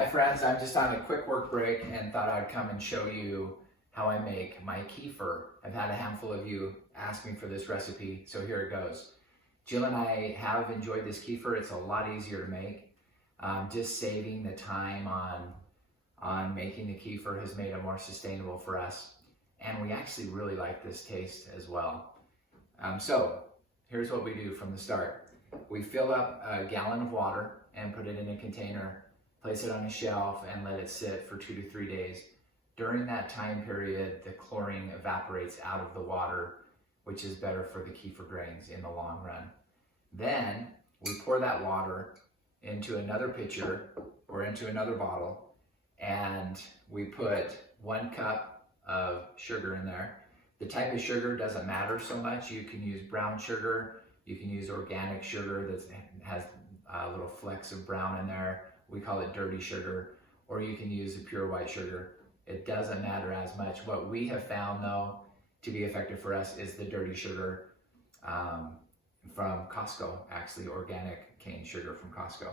Hi friends, I'm just on a quick work break and thought I'd come and show you how I make my kefir. I've had a handful of you ask me for this recipe, so here it goes. Jill and I have enjoyed this kefir. It's a lot easier to make. Just saving the time on making the kefir has made it more sustainable for us. And we actually really like this taste as well. So here's what we do from the start. We fill up a gallon of water and put it in a container, place it on a shelf and let it sit for 2 to 3 days. During that time period, the chlorine evaporates out of the water, which is better for the kefir grains in the long run. Then we pour that water into another pitcher or into another bottle, and we put 1 cup of sugar in there. The type of sugar doesn't matter so much. You can use brown sugar, you can use organic sugar that has little flecks of brown in there. We call it dirty sugar, or you can use the pure white sugar. It doesn't matter as much. What we have found though to be effective for us is the dirty sugar from Costco, actually organic cane sugar from Costco.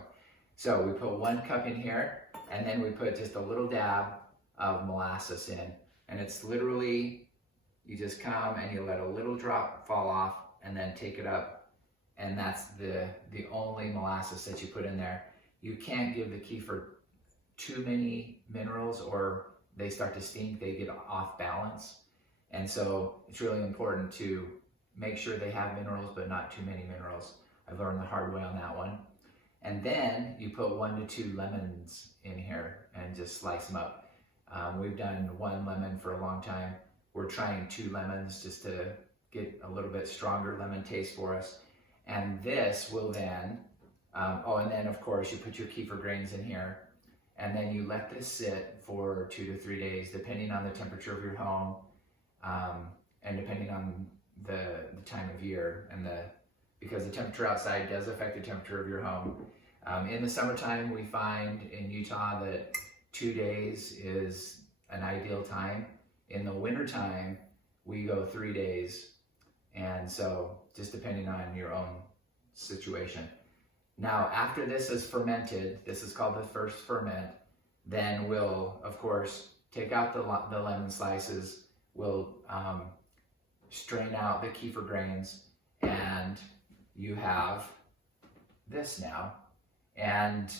So we put 1 cup in here, and then we put just a little dab of molasses in. And it's literally, you just come and you let a little drop fall off and then take it up. And that's the only molasses that you put in there. You can't give the kefir too many minerals or they start to stink, they get off balance. And so it's really important to make sure they have minerals, but not too many minerals. I've learned the hard way on that one. And then you put 1 to 2 lemons in here and just slice them up. We've done 1 lemon for a long time. We're trying 2 lemons just to get a little bit stronger lemon taste for us. And this will then, and then of course you put your kefir grains in here, and then you let this sit for 2 to 3 days, depending on the temperature of your home, and depending on the time of year, and because the temperature outside does affect the temperature of your home. In the summertime, we find in Utah that 2 days is an ideal time. In the wintertime, we go 3 days. And so just depending on your own situation. Now, after this is fermented, this is called the first ferment, then we'll, of course, take out the lemon slices, we'll strain out the kefir grains, and you have this now. And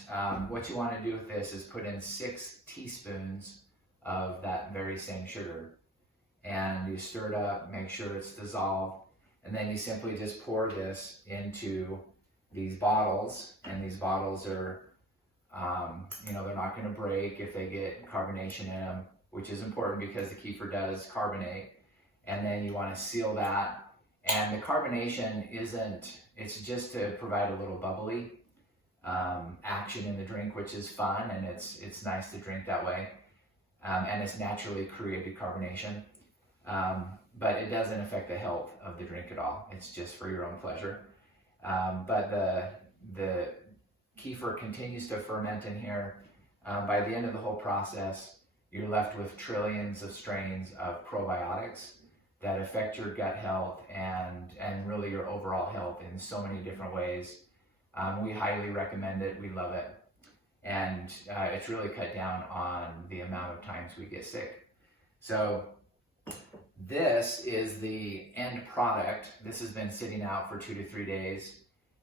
what you want to do with this is put in 6 teaspoons of that very same sugar. And you stir it up, make sure it's dissolved, and then you simply just pour this into these bottles, and these bottles are, they're not going to break if they get carbonation in them, which is important because the kefir does carbonate. And then you want to seal that, and the carbonation it's just to provide a little bubbly action in the drink, which is fun, and it's nice to drink that way, and it's naturally created carbonation. But it doesn't affect the health of the drink at all. It's just for your own pleasure. But the kefir continues to ferment in here. By the end of the whole process, you're left with trillions of strains of probiotics that affect your gut health and really your overall health in so many different ways. We highly recommend it. We love it. And it's really cut down on the amount of times we get sick. So this is the end product. This has been sitting out for 2 to 3 days,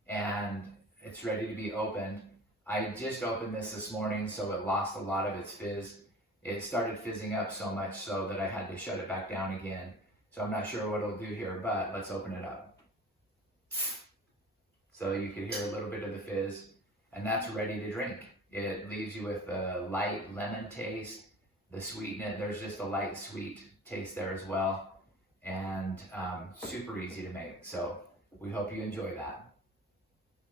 and it's ready to be opened. I just opened this morning, so it lost a lot of its fizz. It started fizzing up so much so that I had to shut it back down again. So I'm not sure what it'll do here, but let's open it up. So you can hear a little bit of the fizz, and that's ready to drink. It leaves you with a light lemon taste, the sweetness. There's just a light sweet taste there as well, and super easy to make. So we hope you enjoy that.